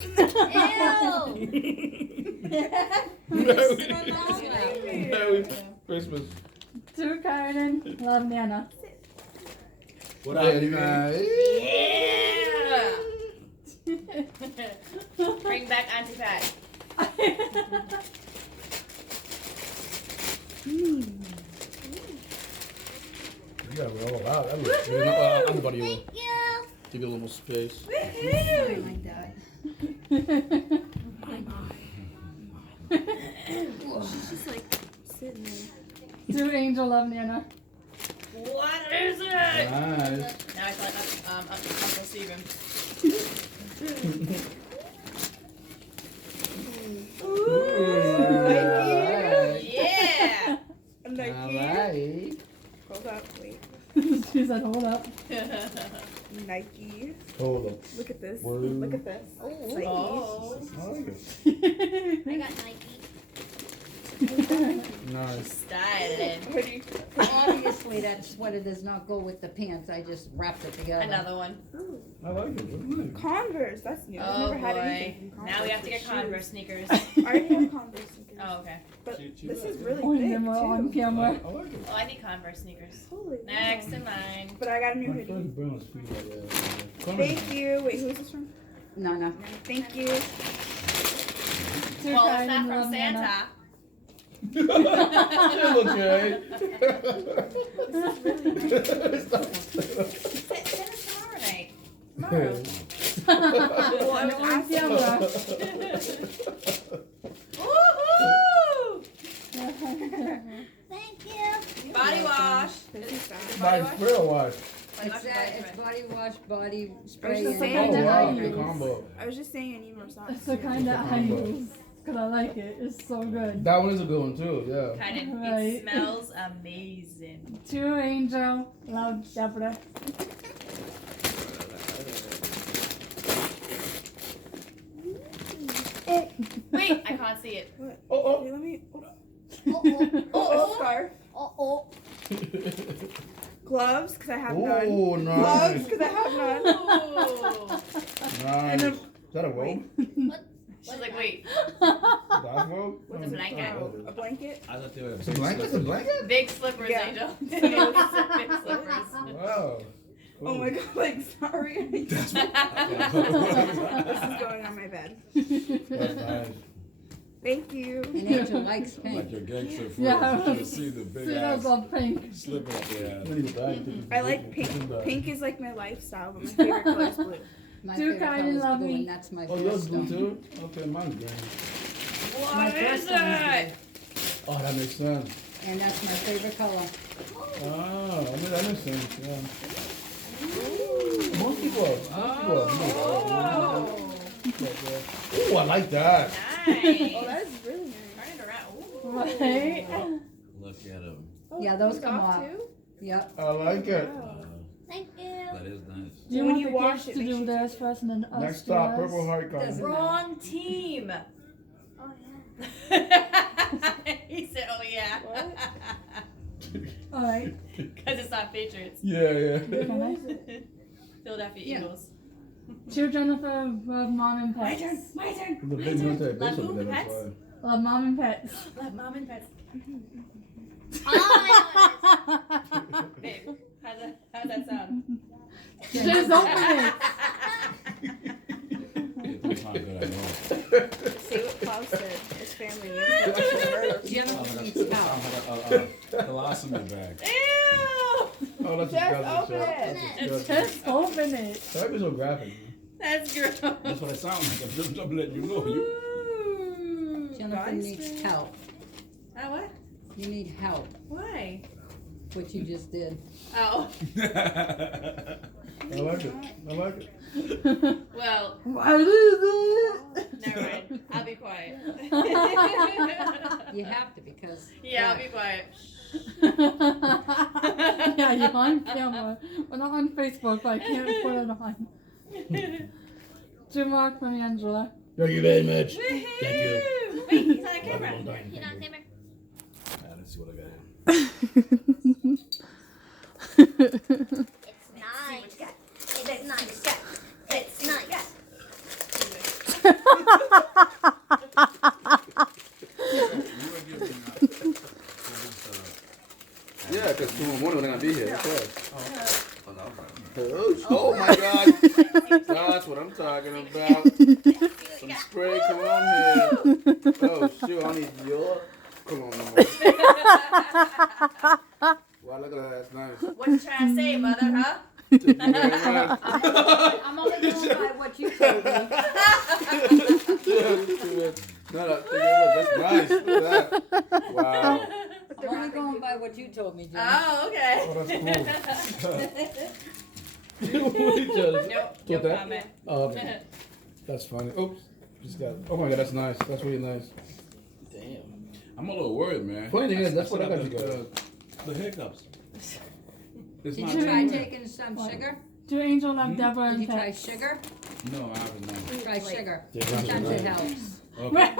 Merry Christmas. To Kyden, love Nana. What up, you guys? Yeah! Bring back Auntie Pat. You gotta roll out. That looks good. Everybody will give you a little space. Woohoo! Like that. She's just like sitting there. To Angel, love Nana. What is it? Nice. Now I feel like Uncle Steven. Yeah! Nike. Hold up, wait. She said, hold up. Nike. Hold up. Look at this. Word. Look at this. Nike. Oh. I like it. I got Nike. Nice. Styling. Hoodie. Obviously, that sweater does not go with the pants. I just wrapped it together. Another one. I like it. Isn't it? Converse. That's new. I've Oh never had boy. anything from Converse. Now we have to get Shoes. Converse sneakers. I already have Converse sneakers. Oh, okay. But this is really On big camera, on too. I camera. like it. Oh, I need Converse sneakers. Holy Next wow. in line. But I got a new My hoodie. friend's Bruno's feet like that. Thank you. Wait, who is this from? No, no. Thank you. To Well, it's Kyden, not from love Nana. Santa. She look good. Santa's tomorrow night. Tomorrow. Well, I was On asking. camera. Woohoo! Thank you. Body wash. This is fast. My grill wash. Body It's, wash. it's body wash, body I was spray, just and saying Oh Kinda wow, onions. good combo. I was just saying I need more socks. It's the kind that I use. Because I like it. It's so good. That one is a good one too. Yeah. Kyden, Right. it smells amazing. To Angel, love Deborah. Wait, I can't see it. What? Oh Hey, let me. Uh-oh. A scarf. Uh-oh. Gloves, because I have oh. none. Oh, Gloves, nice. because I have none. Ooh. Nice. a- Is that a robe? She's like, wait, That robe? With a blanket. A blanket. I thought they were It's a blanket? It's a blanket? big slippers, Yeah. Angel. Big slippers. Wow. Oh my god, like, sorry. That's This is going on my bed. That's nice. Thank you. And Angel likes like pink. your gangster friends. Yeah. You should see the big See, ass those on pink. slipping up their ass. I need a bag. I like pink. Pink is like my lifestyle, but my favorite color is blue. My Do favorite kind color and is love blue, me. and that's my Oh, yours first blue one. too? Okay, mine's green. My What first is one is it? Oh, that makes sense. And that's my favorite color. Oh, I mean, that makes sense, yeah. Most people are. Oh. Ooh, I like that. Nice. Oh, that is really nice. Turn it around. Ooh. Right? Look at him. Oh, Yeah, those these come off off. too? Yep. I like it. Thank you. That is nice. Do you When want you the wash kids it, to make do sure theirs first and then us Next do stop, ours? Purple Heart Doesn't Card. Wrong team. Oh, yeah. He said, oh yeah. Alright. Because it's not Patriots. Yeah, yeah. Can I? Philadelphia Yeah. Eagles. To Jennifer, love mom and My pets. turn. My turn. The big military Love base over who? there, that's Pets? why. Love mom and pets. Love mom and pets. Oh, my Babe, how's that sound? Just open it. It's not good at all. See what Klaus said. His family needs Jennifer needs Sounds help. like a colostomy bag. Ew! Oh, that's Just disgusting, open Chef. it. That's disgusting. Just open it. That'd be so graphic. That's gross. That's what it sounds like. I'm letting you know. You. Ooh. Jennifer Nice. needs help. What? You need help, Why? what you just did. Oh, I like it. I like it. well, What is it? never mind. I'll be quiet. You have to because. Yeah, I'll be quiet. Yeah, you're on camera. We're not on Facebook, but I can't put it on. To Mark from Angela. Thank you very much. Woohoo! Thank you. Wait, he's on camera. You're not camera. Let's see what I got here. It's nice. It's nice. It's nice. Yeah, because tomorrow morning we're gonna be here. Okay. Oh my God! That's what I'm talking about. Some spray, come on here. Oh shoot, I need your cologne. Wow, look at that, that's nice. What you trying to say, mother, huh? Thank you very much. I'm only going by what you told me. No, that's nice. Look at that. Wow. I'm only going by what you told me, Jim. Oh, okay. Oh, that's cool. Nope, no that? comment. Oh, okay. That's funny. Oops. Just got. Oh my God, that's nice. That's really nice. Damn. I'm a little worried, man. Funny thing is, that's what I got the, you guys. the hiccups. It's Did not you try doing well. taking some sugar? Do Angel love Deborah Did and you try Pet? sugar? No, I haven't. No. Try sugar. Yeah, Sometimes it right. helps. Okay.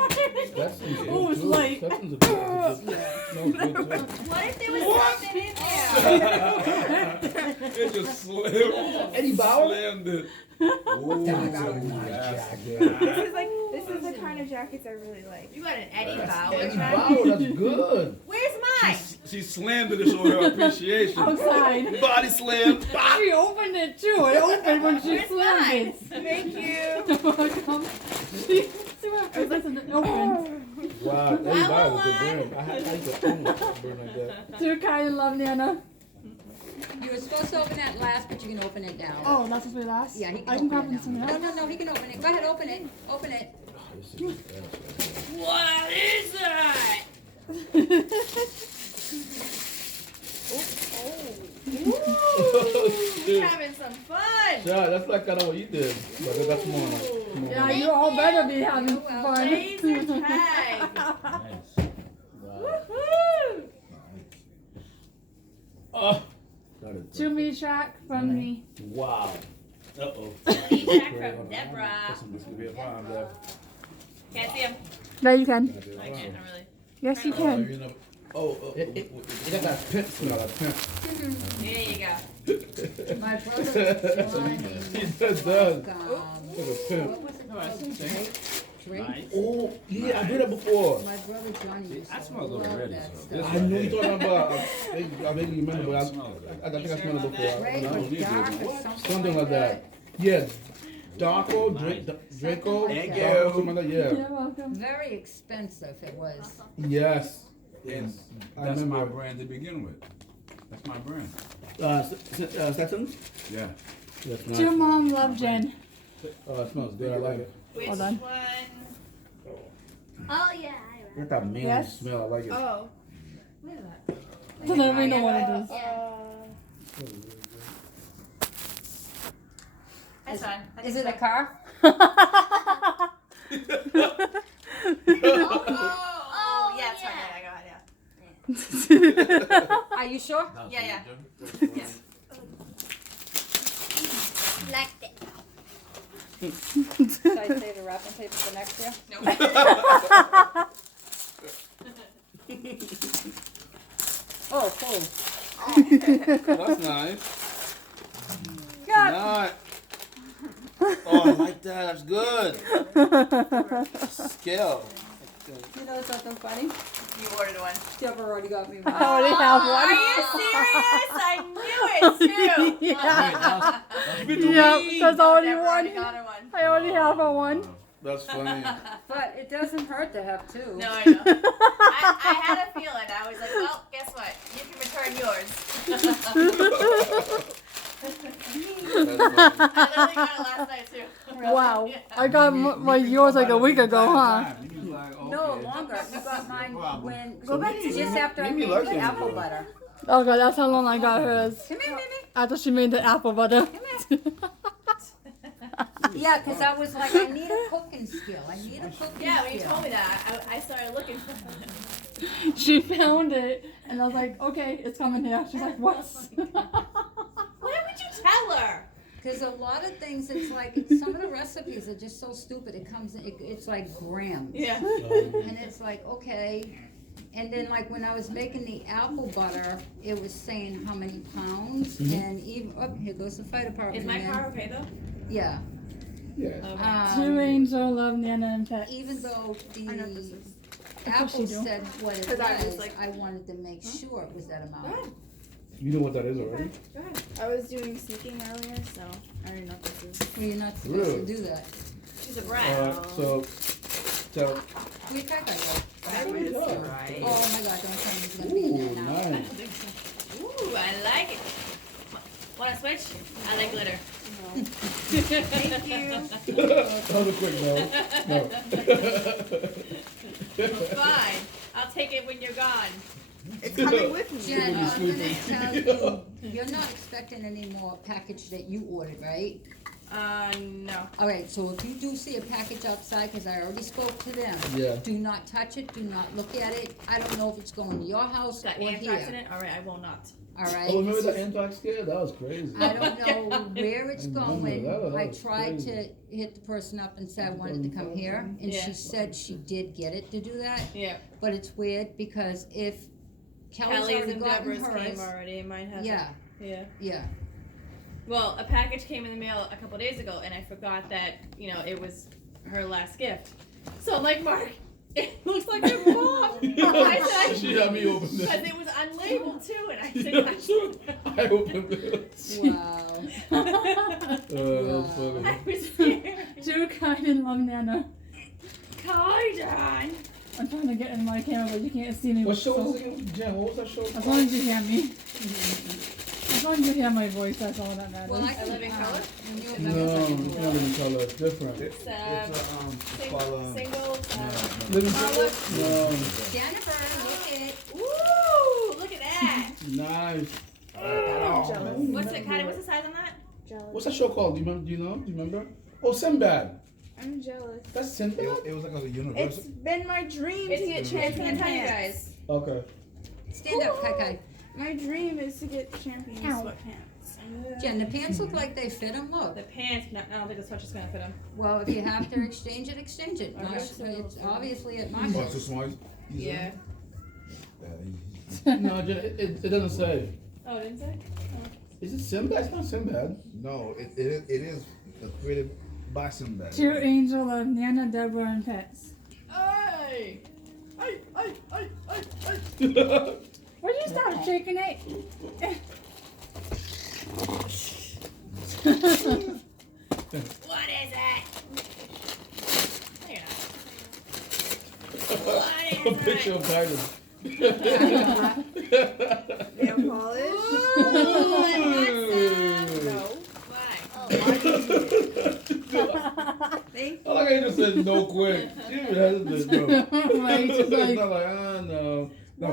That seems good Oh, it's too. late. That seems good. No, good too. What if there was something in there? It just slammed. Eddie Bauer? Slammed it. This is the kind of jackets I really like. You got an Eddie Bauer Eddie jacket? Bauer, that's good. Where's mine? She slammed it to show her appreciation. Outside. Body slam. She opened it too. It opened when she Where's slammed mine? it. Thank you. See what happens when it opens. Wow, Eddie Bauer is a good brand. I used to own a brand like that. Do Kyden love Nana? You were supposed to open that last, but you can open it now. Oh, that's supposed to be last? Yeah, he can I can open grab it now. something No, else. no, he can open it. Go ahead, open it. Open it. This is good. What is that? We're having some fun. Yeah, that's like kind of what you did. But that's more. Yeah, you all better be having fun. Laser tag. Nice. Woohoo! Oh, that is To me track from me. wow. Uh-oh. Feedback from Deborah. This could be a problem, Deb. Can't see him. No, you can. I can't, not really. Yes, you can. You know, It got that pimp smell, that pimp. There you go. My brother Johnny. He does. Like a pimp. What was it called? Drake? Oh, yeah, I did that before. My brother Johnny used I to smell it love already, that so stuff. this I know you're talking about. I think you remember, but I think I smelled it before. Drake No. or dark or Something like that. Yeah, Darko, Draco, Thank Darko, something like that. Yeah. You're welcome. Very expensive it was. Yes. And I that's my remember. brand to begin with. That's my brand. Stetson? Yeah. That's nice. To mom love Jen. Oh, it smells good. I like it. Which Hold on. one? Oh yeah, I Get that manly Yes. smell. I like it. Oh. So then we know what it is. That's fine. I Is think it a so. car? Oh, yeah, it's fine. Yeah, I got it. Yeah. Are you sure? Yeah, yeah. Yeah. liked it. Should I save the wrapping paper for next year? No. Oh, cool. That's nice. God. Nice. Oh, I like that. That's good. Scale. You know something funny? You ordered one. Deborah already got me I one. already have Are one. you serious? I knew it too. Yeah, there's already Deborah one. got her one. I already have a one. That's funny. But it doesn't hurt to have two. No, I know. I had a feeling. I was like, well, guess what? You can return yours. That's funny. I literally got it last night too. Wow. I got my yours like a week ago, huh? No, longer. You got mine when So Mimi- just after I Mimi made likes the it. apple butter. Oh god, that's how long I got hers. Come here, Mimi. After she made the apple butter. Yeah, because I was like, I need a cooking skill. I need a cooking Yeah, when you skill. told me that, I started looking for it. She found it, and I was like, okay, it's coming here. She's like, what? Why would you tell her? Because a lot of things, it's like, some of the recipes are just so stupid. It comes, it's like grams. Yeah. And it's like, okay. And then like when I was making the apple butter, it was saying how many pounds. And even, oh, here goes the fire department Is my again. car okay though? Yeah. Yeah. To Angel, love, Nana, and Pets. Even though I know what this the is. Apple said what it 'Cause I was was, like- I wanted to make sure it was that amount. You know what that is already? Go ahead. I was doing sneaking earlier, so I already know what this is. Well, you're not supposed Really? to do that. She's a brat. So, tell. Where'd Kai go? That Oh, was yeah. right. Oh my God, don't tell me he's gonna be in Ooh, there now. nice. Ooh, I like it. Want to switch? I like glitter. Thank you. That was a quick no. Fine. I'll take it when you're gone. It's coming with me. Jen, I'm sleeping. gonna tell you, you're not expecting any more package that you ordered, right? No. All right, so if you do see a package outside, because I already spoke to them, Yeah. do not touch it, do not look at it. I don't know if it's going to your house Got or anthrax in here, it? Alright, I will not. all right? Oh, remember that anthrax scare? That was crazy. I don't know where it's I remember going. that. That I was tried crazy. to hit the person up and say I wanted to come here, and Yeah. she said she did get it to do that, Yeah. but it's weird because if Kelly's Kelly's already and gotten Deborah's came hers, already. Mine hasn't. yeah, Yeah. yeah. Well, a package came in the mail a couple days ago, and I forgot that, you know, it was her last gift. So I'm like, Mark, it looks like your mom. I She had me open because it. it was unlabeled too, and I said, I opened it. Wow. That's funny. I was scared. To Kyden, love, Nana. Kyden. I'm trying to get in my camera, but you can't see me. What show so- was it again? Jen, what was that show As called? long as you hear me. As long as you hear my voice, that's all that matters. Well, I I live in color? When you No, it's not living color. It's different. It's, It's called single. Living Color. color. Jennifer, look at. Woo! Look at that. Nice. Jealous. What's it? Kyden, what's the size on that? Jealous. What's that show called? Do you remember? Do you know? Do you remember? Oh, Sinbad. I'm jealous. That's Sinbad. It was like a It's universal. been my dream It's to get it's gonna champion tell you pants. guys. Okay. Stand up, Kai Kai. My dream is to get champion Ow. sweatpants. Jen, the pants look like they fit them. Look. The pants, no, I don't think the sweatshirt is gonna fit them. Well, if you have to exchange it, exchange it. Not- It's obviously at my Oh, house. too small. Yeah. No, Jen, it doesn't say. Oh, it didn't say? Is it Sinbad? It's not Sinbad. No, it is created by Sinbad. To Angel, love, Nana, Deborah, and Pets. Hey! Where'd you start shaking it? What is it? No, you're not. What is A picture of Kyden. Nail polish? No. Why? Thank I like how you just said no quick. She even hesitated, bro. Right, she's It's like- not like, no. No.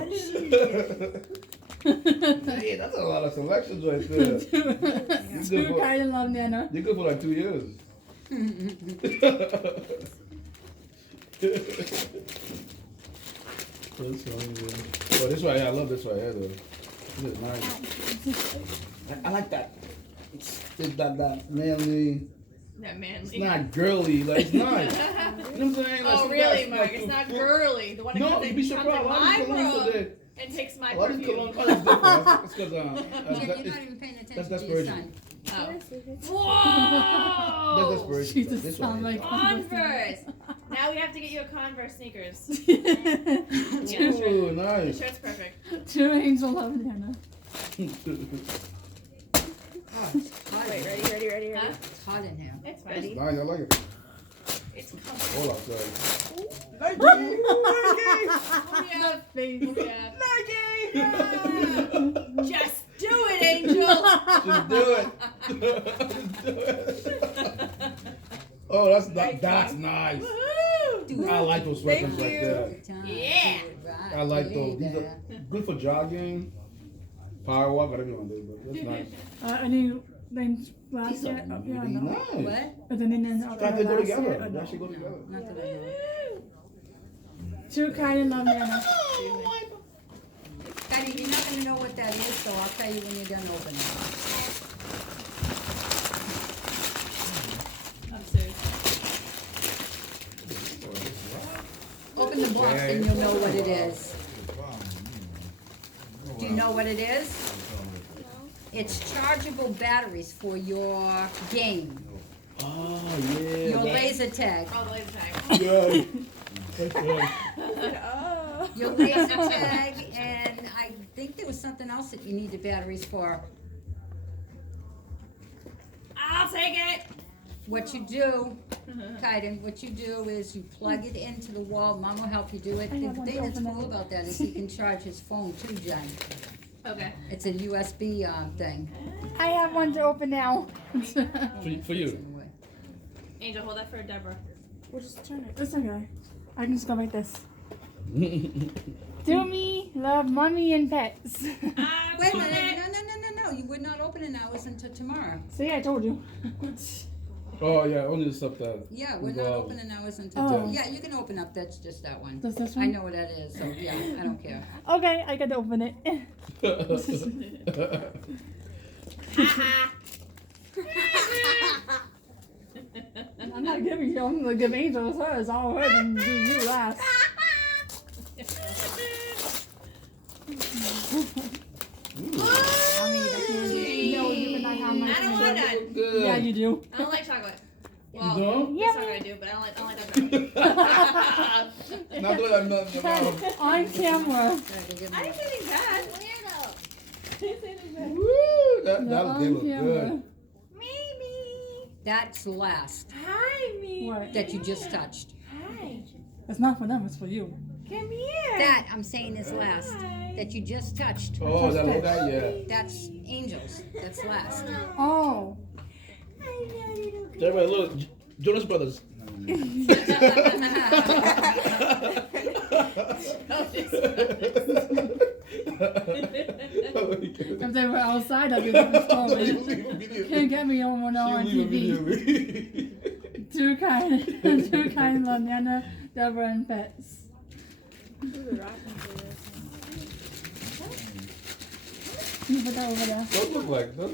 Hey, that's a lot of selections right there. To Kyden, love, Nana. You're good for like 2 years. That's funny, man. But this right here, I love this right here, though. This is nice. I like that. It's that manly. That manly. It's not girly, like it's nice. You know what I'm saying? Like, Oh, some really, guys, Mark? like, It's not for- girly. The one that No, comes you'd in, be comes surprised. in A lot of my these colognes room today. and takes my A lot of these perfume. colognes, oh, it's different. It's because Jen, you're not even paying attention that's to your desperation. son. Oh. That's Whoa! desperation. She just This sound one. like Converse. Now we have to get you a Converse sneakers. Ooh, The nice. shirt's perfect. To Angel, love, Nana. Wait, ready? Huh? It's hot in here. It's It's fine. nice. I like it. It's comfortable. Hold up, sorry. Yeah. Just do it, Angel. Just do it. Just do it. Oh, that's nice. Woohoo! I like those weapons Thank right you. there. Good time. Yeah. Right I like those. These there. are good for jogging, power walk, whatever you want to do, but that's nice. Any names last These are yet? Oh, yeah, really no. nice. What? Are the names They go last together. yet or They no? actually go together. Not that I know. To Kyden, love, Nana. Daddy, you're not gonna know what that is, so I'll tell you when you're done opening it. I'm serious. Open the box and you'll know what it is. Do you know what it is? It's chargeable batteries for your game. Oh, yeah. Your that- laser tag. Oh, the laser tag. Yeah. That's right. Oh. Your laser tag, and I think there was something else that you needed batteries for. I'll take it. What you do, Kyden, what you do is you plug it into the wall. Mom will help you do it. I The have one thing that's open cool it. about that is he can charge his phone too, Jen. Okay. It's a USB thing. I have one to open now. For you. Anyway. Angel, hold that for Deborah. We'll just turn it. It's okay. I can just go like this. Do me love mommy and pets. Wait a minute, no, you would not open it ours until tomorrow. See, I told you. Oh, yeah, only the stuff that. Yeah, we're not Well, opening ours until Oh. tomorrow. Yeah, you can open up, that's just that one. Does this I one? know what that is, so yeah, I don't care. Okay, I gotta open it. I'm not giving you. I'm gonna give Angel hers. I'll hers and do you last. I mean, that's No, you cannot have my I don't want none. Good. Yeah, you do. I don't like chocolate. Well, You don't? this chocolate I do, but I don't like that chocolate. Not doing that nothing, your mouth. On camera. I didn't say anything bad. Weirdo. I didn't say anything bad. Woo! That On they look camera. good. Maybe. That's last, Hi, me. What? that you just touched. Hi. It's not for them. It's for you. Come here. That, I'm saying, is last, that you just touched. Oh, that look that, yeah. That's Angels, that's last. Oh. Everybody, look, Jonas Brothers. If they were outside, I'd be a different story. Can't get me on one on TV. Too kind, Lana, Deborah, and Pets. Can you put that over there? Those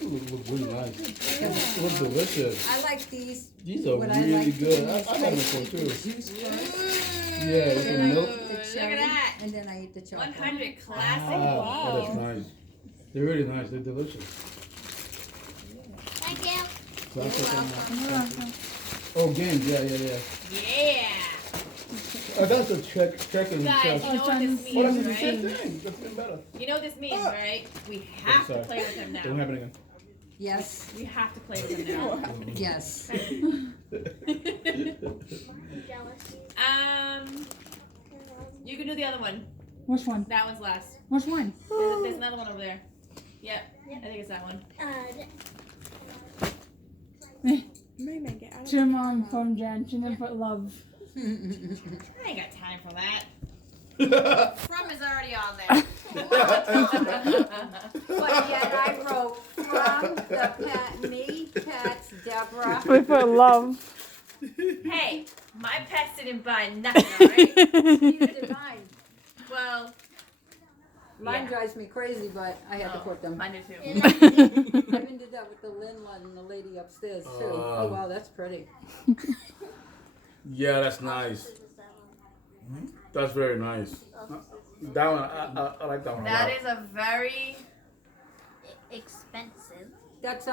look really nice. They look delicious. I like these. These are What I really like good. is I like them for too. juice first, Yeah, with the milk. the Look cherry, at that. and then I eat the chocolate. 100 classic. Ah, that is nice. They're really nice. They're delicious. Thank you. Classic. Oh, games. Yeah. Yeah. That's a check and Guys, check. you know what this Oh, that's means, the same right? thing. That's even better. You know what this means, right? We have to Sorry. play with him Don't now. happen again. Yes, We have to play with him now. yes. Jealousy. You can do the other one. Which one? That one's last. Which one? There's another one over there. Yep. I think it's that one. May make it. I don't To your mom from Jen. She didn't put love. I ain't got time for that. From is already on there. But yet I wrote from the pet, me, pets, Deborah. We put love. Hey, my pets didn't buy nothing, alright? Neither did mine. Well, Mine Yeah. drives me crazy, but I had to put them. mine did too. I even did that with the Linlund and the lady upstairs too. Oh wow, that's pretty. Yeah, that's nice. That's very nice. That one, I like that one a lot. That is a very Expensive. That's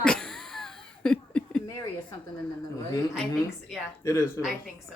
Mary or something in the middle, right? Mhm, I mhm. think so, yeah. It is. I think so.